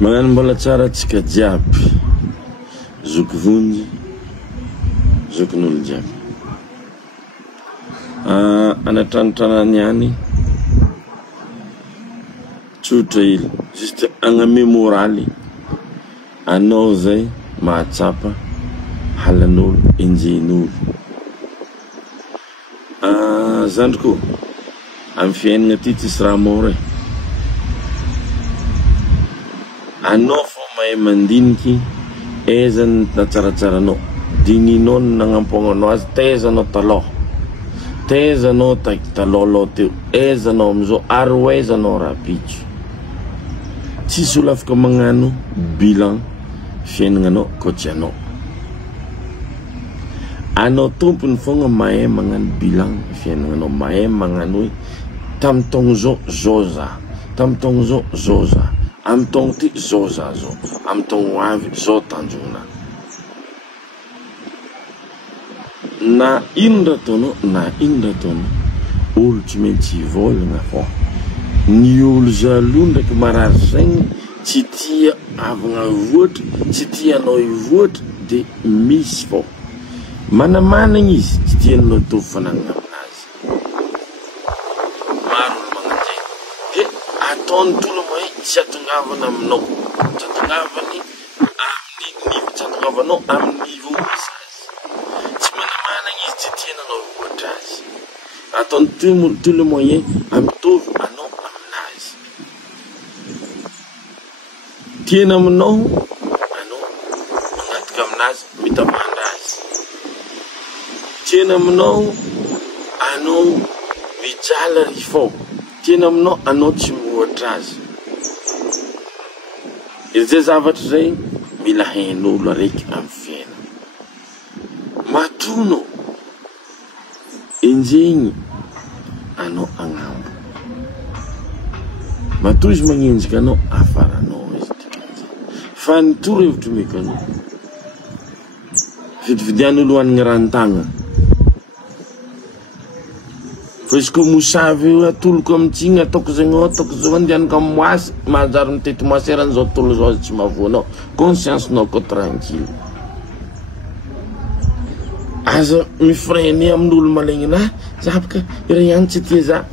Magnano mbola tsara atsika jiaby, zoky vonjy, zokin'olo jiaby. Anatranotrano any tsotra ilo, juste agname moraly anao zay mahatsapa halan'olo, enjen'olo. Zandriko amin'ny fiainana ty tsisy raha mora e. Anao fô mahay mandiniky aizany na tsaratsara-anao, dininao no nagnampôgnanao azy, taizanao taloha, taizanao talohaloha teo, aizanao amizao ary hoaizanao raha pitso. Tsisy olo afaka magnano bilan fiainagnanao koatsy anao. Anao tompony fogna mahay magnano bilan fiainagnanao, mahay magnano hoe tamin'ny taogno zao zao za, tamin'ny taogno zao zao za, amin'ny taogno ty zao za zao, amin'ny taogno avy zao tanjona. Na ino raha ataonao, na ino raha ataonao, olo tsy maintsy hivolagna fô. Ny olo jaloux ndraiky marary saigny tsy tia avagna voatra, tsy tia anao hivoatra de misy fô. Manamanagna izy tsy tianao atao fanagnana aminazy. Maro olo magnanjay de ataony tolo hoe tsy atongavana aminao, tsy atongavany amin'ny tsy atongavanao amin'ny niveau misy azy. Tsy manamanagna izy tsy tianao hivoatra azy. Ataony tout le moyen amitovy anao aminazy. Tiana aminao, anao magnataka aminazy, mitavandra azy. Tiana aminao, anao mijala ry fô. Tiana aminao, anao tsy mihoatra azy. Izay zavatra zay mila hain'olo araiky amin'ny fiaina. Matono enjegny anao agnambo. Matoa izy magnenjika anao afaranao izy dikan'izay. Fa ny toro hevitry meko anao. Vidividian'olo hanigny rantagna. Fa izy koa mosavy atoloko amin'tsigny ataoko zegny ataoko zao andehanako amin'ny moasy, mahajary mitety moasy eran'izao tolo zao azy tsy mahavoanao. Conscience-nao koa tranquille. Aza mifreine amin'olo malaigny na za baka ira ihany tsy tia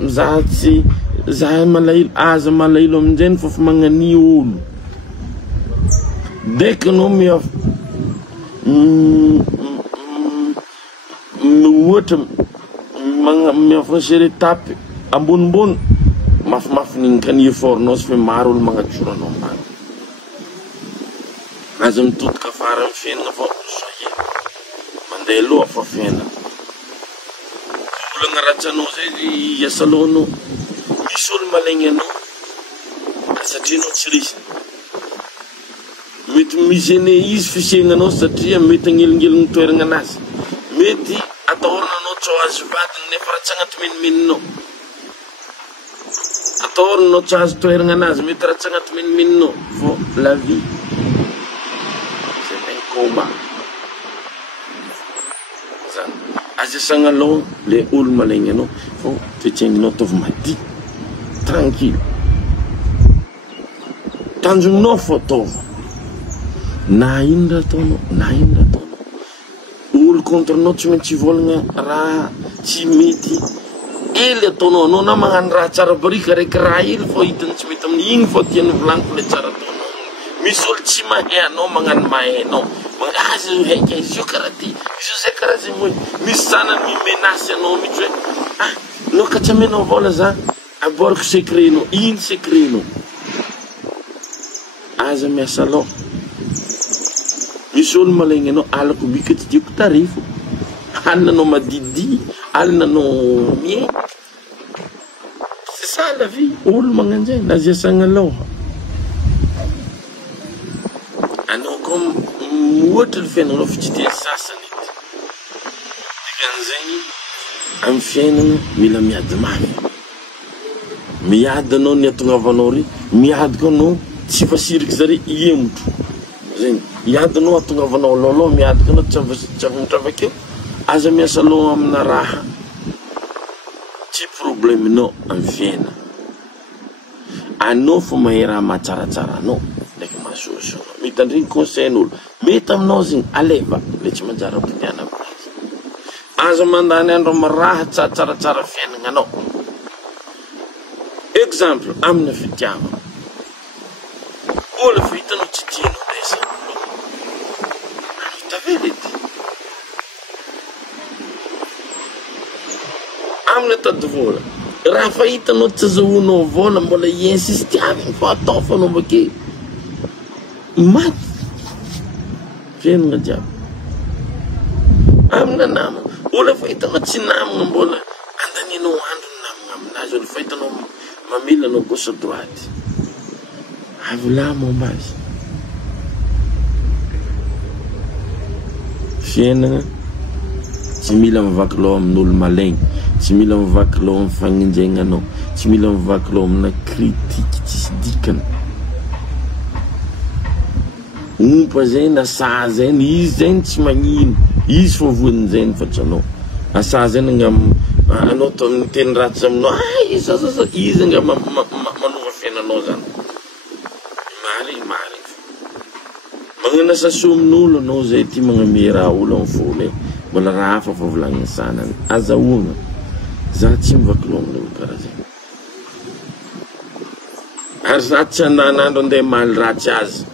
za tsy za malailo, aza malailo amin'izay fa fa magnania olo. Dès que anao mihoatra miafranchir étape ambonimbony, mafimafy n'igny kany effortnao sy fe maro olo magnatsoro anao ambany. Aza mitodika afara amin'ny fiainana fô soye mandeha aloha fa fiainana. Olagna ratsy anao zay iasalohanao. Misy olo malaigny anao satria anao tsy risy. Mety misene izy fisaignanao satria mety agnelingeligny toeragna anazy. Mety atahorana anao tsy ho azo vadiny nefa raha tsy agnaty menimeninao. Atahorana anao tsy azo toeragna anazy, mety raha tsy agnaty menimeninao. Fô la vie c'est un combat. Zany azasagna aloha le olo malaigny anao fô fetsenginao ataovy mady, tranquille. Tanjoninao fô ataovy. Na ino raha ataonao, na ino raha ataonao. Olo contre anao tsy maintsy hivolagna raha tsy mety ely ataonao. Anao na magnano raha tsara barika raiky raha ely fô hitany tsy mety amin'igny fô tiany volaniko le tsara ataonao. Misy olo tsy mahay anao magnano mahay anao. Azy io haika izy io karaha ty, izy io zay karaha zay moa. Misy sanany mimenasy anao mihitsy hoe anao ka tsy amenao vola za aboriko secretnao. Ino secretnao? Aza miasa aloha. Misy olo malaigny anao alako bika tsy diako tarifo. Alina anao madidi, alina anao mie. C'est ça la vie. Olo magnanjay na ziasagna aloha. Anao comme mihoatra le fiainanao fa tsy tia sasany edy. Dikan'izegny amin'ny fiainana mila miady mafy. Miady anao ny atongavanao ry, miady koa anao tsy fasiriky zare iemotro. Zegny miady anao atongavanao lolo, miady koa anao tsy avy avakeo. Aza miasa aloha amina raha tsy probleminao amin'ny fiaina. anao fa mahay raha mahatsaratsara anao ndraiky mahasoasoa mitandriny conseiln'olo mety aminao zigny aleva le tsy manjary ampiniana aminazy aza mandany andro maraha tsaratsara fiainagnanao exemple amina fitiavana olo fa hitanao tsy tianao resa tavela edy amina tady vola raha fa hitanao tsy azahoanao vola mbola iinsistiavigny fa atao fanao bake maty fiainagna jiaby amina namana olo fa hitanao tsy namagna mbola andanianao andro namagna aminazy olo fa hitanao mamila anao gauche droite avy momba azy fiainagna tsy mila mavaky lao amin'olo malegny tsy mila mavaky lao amin'ny fagnenjegnanao tsy mila mavaky lao amina kritiky tsisy dikany ompa zany asa zany izy zany tsy magnino izy fa voany zany fatranao asa zany nga anao to amin'ny teny ratsy aminao izy nga manova fiainanao zany mary magnano asa soa amin'olo anao zay ty magname raha olo amin'ny folo mbola raha hafa fa volagny sanany azahoagna za tsy mivaky lo amin'olo karaha zay ary za tsy andanandro andeha maly ratsy azy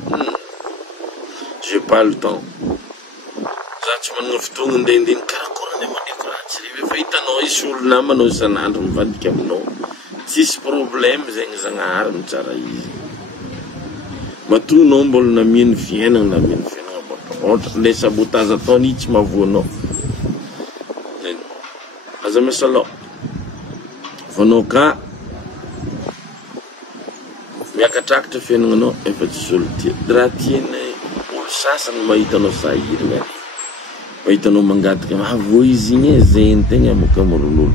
j'ai pas le temps za tsy manana fotoagna andeha indeny karakory andeha maneko ratsy rehefa hitanao isy olo namanao isan'andro mivadiky aminao tsisy problème zegny zagnahary mitsara izy matonao mbola namino fiainagna ohatra le sabotage ataony tsy mahavoanao aza misalao fanao ka miakatrakatra fiainagnanao efa tsy olo tia raha tiana olo sasany mahitanao sahirigna mahitanao mangataka avo izy igny zeny tegna mokamolon'olo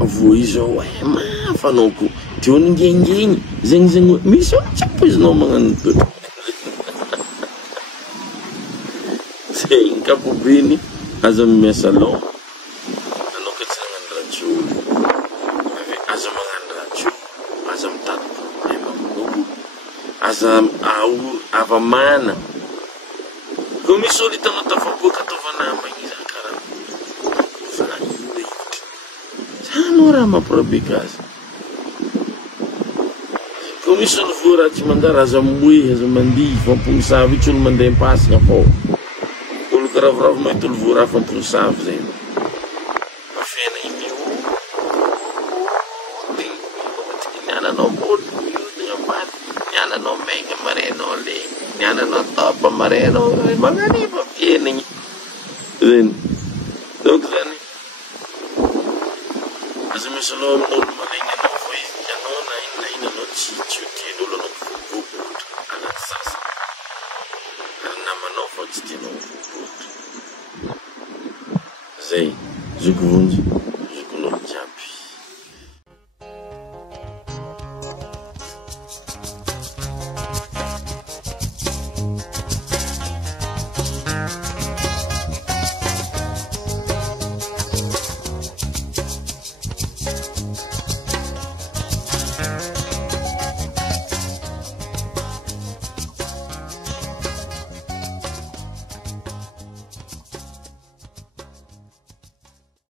avo izy ao mafanao ko teo ningengegny zegny misy olo tsy ampoizinao magnano toetra zegny kapobeny aza miasa lao anao ka tsy nagnano ratsy olo ave aza magnano ratsy olo aza mitady problème amin'olo aza avamana ko misy olo hitanao tafaboaka ataovanamagny izy karaha fa ino ihotry sanao raha mampirabeka azy ko misy olo vo raha tsy mandara aza moe aza mandihy famponosavy itsy olo mandeha mpasina fao olo karavoravo mahita olo vo raha famponosavy zay fa fiaina iny niananao mbolo miodina maty niananao maigna marenao le niananao topa marenao magnaniva fiainagny zany donc zany aza misy aloha amin'olo malegny anao fa izy anao na ino anao tsy tian'olo anao vovobotra anaty sasa ary namanao fa tsy tianao vovobotra zay zoko vonjy